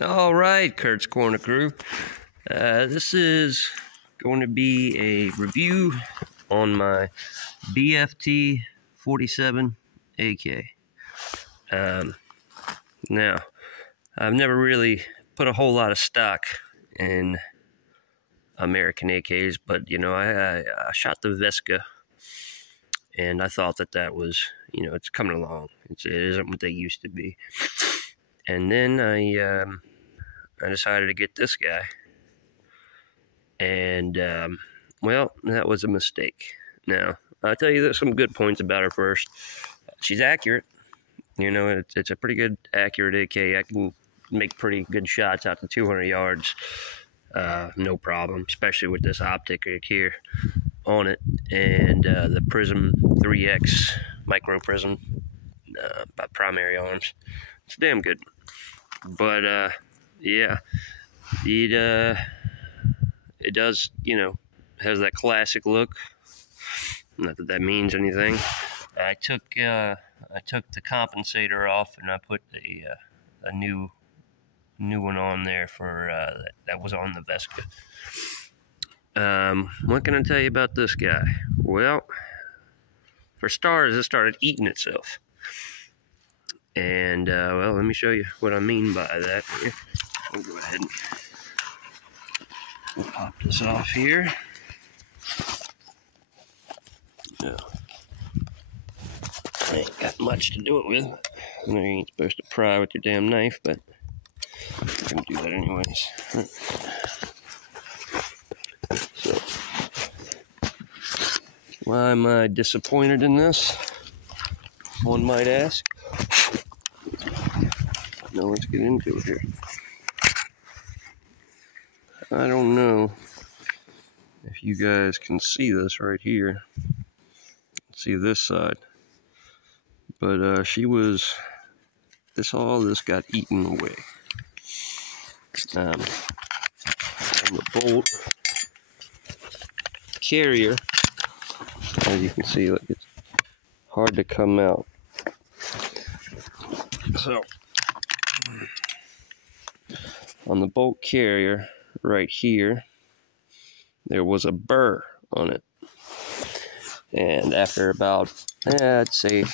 All right, Kurt's Corner Crew. This is going to be a review on my BFT-47 AK. Now, I've never really put a whole lot of stock in American AKs, but you know, I shot the Vesca, and I thought that was, you know, it's coming along. It isn't what they used to be. And then I decided to get this guy, and well, that was a mistake. Now, I'll tell you there's some good points about her first. She's accurate. You know, it's a pretty good, accurate AK. I can make pretty good shots out to 200 yards, no problem, especially with this optic right here on it, and the Prism 3X micro prism by Primary Arms. It's damn good. But yeah, it does, you know, has that classic look. Not that that means anything. I took the compensator off, and I put a new one on there for that was on the Vesca. What can I tell you about this guy? Well, for starters, it started eating itself. And, well, let me show you what I mean by that. I'll go ahead and pop this off here. No. I ain't got much to do it with. I know you ain't supposed to pry with your damn knife, but I'm going to do that anyways. So, why am I disappointed in this? One might ask. Now let's get into it here. I don't know if you guys can see this right here. See this side. But all this got eaten away. And the bolt carrier, as you can see, like, it's hard to come out. So, on the bolt carrier right here, there was a burr on it. And after about, I'd say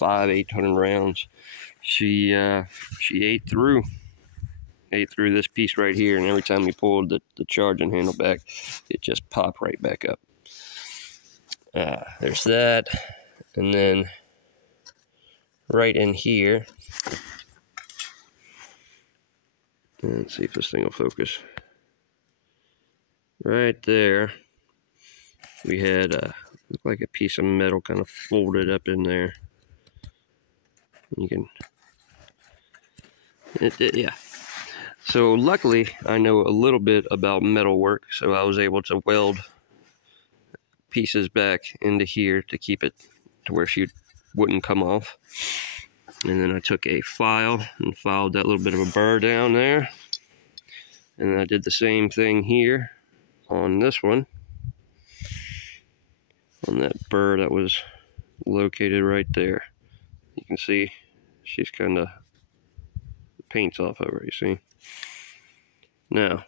800 rounds, she ate through this piece right here, and every time you pulled the charging handle back, it just popped right back up. There's that, and then right in here, let's see if this thing will focus. Right there, we had looked like a piece of metal kind of folded up in there. You can, yeah. So luckily, I know a little bit about metal work, so I was able to weld pieces back into here to keep it to where she wouldn't come off. And then I took a file and filed that little bit of a burr down there. And then I did the same thing here on this one, on that burr that was located right there. You can see she's kind of, the paint's off of her, you see. Now,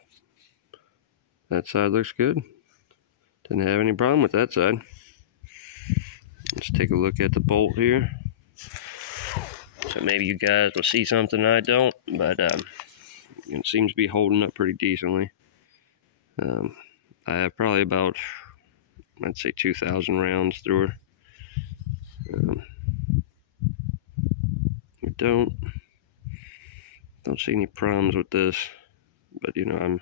that side looks good. Didn't have any problem with that side. Let's take a look at the bolt here. So maybe you guys will see something I don't, but it seems to be holding up pretty decently. I have probably about, I'd say 2,000 rounds through her. I don't see any problems with this, but you know,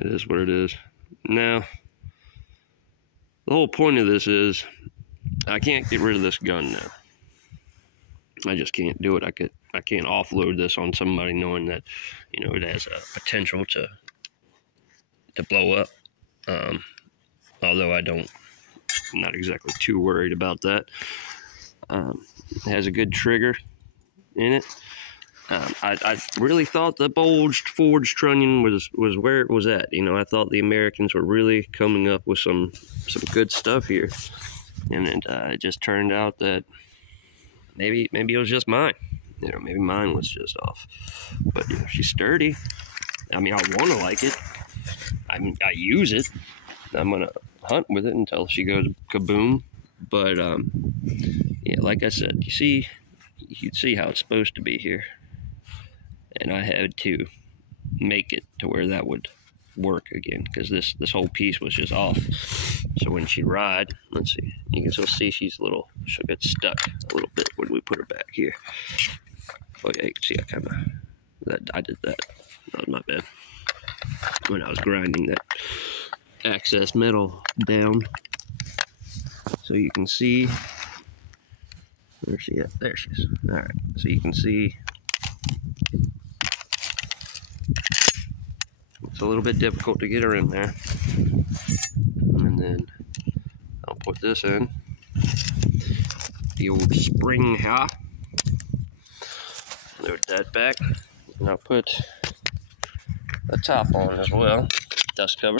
it is what it is. Now, the whole point of this is, I can't get rid of this gun now. I just can't do it. I can't offload this on somebody knowing that, you know, it has a potential to blow up. Although I'm not exactly too worried about that. It has a good trigger in it. I really thought the forged trunnion was where it was at. You know, I thought the Americans were really coming up with some good stuff here, and it just turned out that maybe it was just mine. You know, maybe mine was just off. But, you know, she's sturdy. I mean, I want to like it. I use it. I'm going to hunt with it until she goes kaboom. But, yeah, like I said, you can see how it's supposed to be here. And I had to make it to where that would work again, because this whole piece was just off. So when she ride, let's see, you can still see she'll get stuck a little bit when we put her back here. Oh yeah, you can see I did that. That was my bad. When I was grinding that excess metal down. So you can see, where's she at? There she is. All right, so you can see it's a little bit difficult to get her in there. And then I'll put this in, the old spring here. Load that back, and I'll put a top on as well, dust cover.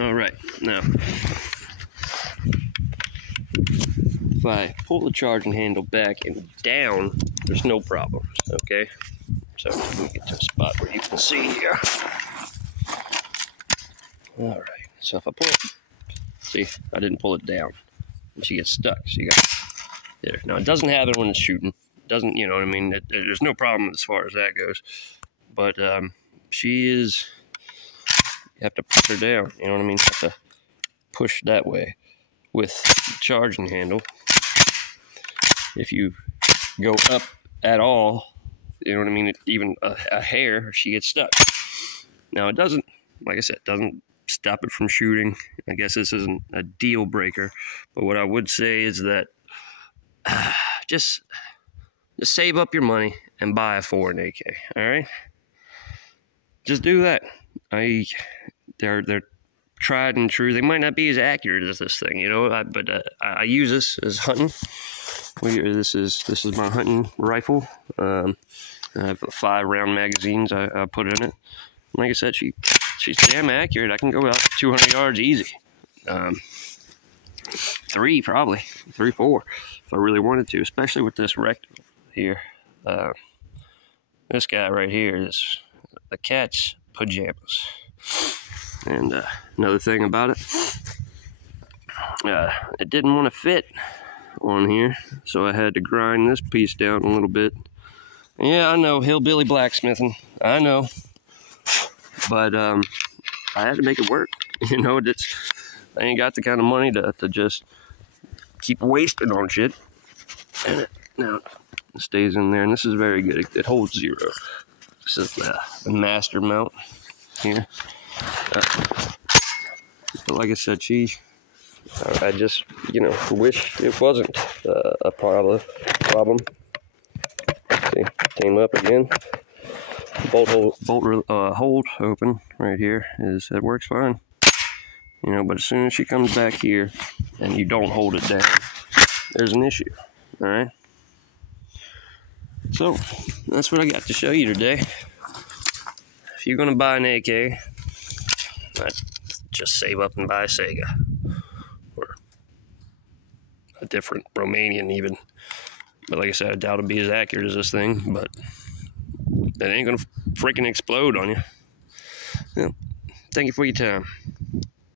All right, now if I pull the charging handle back and down, there's no problem, okay? So let me get to a spot where you can see here. All right, so if I pull it, see, I didn't pull it down, and she gets stuck. So you got there. Now it doesn't happen when it's shooting. It doesn't, you know what I mean? There's no problem as far as that goes. But she is, you have to push her down. You know what I mean? You have to push that way with the charging handle. If you go up at all, you know what I mean, even a hair, she gets stuck. Now it doesn't, like I said, it doesn't stop it from shooting. I guess this isn't a deal breaker, but what I would say is that just save up your money and buy a foreign AK. All right, just do that. They're tried and true. They might not be as accurate as this thing, you know, but I use this as hunting. This is my hunting rifle. I have 5 round magazines I put in it. Like I said, she's damn accurate. I can go out 200 yards easy. 3 probably, 3, 4 if I really wanted to, especially with this rectal here. This guy right here is the cat's pajamas. And another thing about it, it didn't want to fit on here, so I had to grind this piece down a little bit. Yeah, I know, hillbilly blacksmithing, I know, but I had to make it work. You know, I ain't got the kind of money to just keep wasting on shit. And now it stays in there, and this is very good. It holds 0. This is the master mount here. But like I said, I just, you know, wish it wasn't a problem. See, came up again. Bolt hold open right here it works fine. You know, but as soon as she comes back here and you don't hold it down, there's an issue. All right. So that's what I got to show you today. If you're gonna buy an AK, just save up and buy a Sega or a different Romanian even. But like I said, I doubt it'll be as accurate as this thing, but that ain't gonna freaking explode on you. Well, thank you for your time.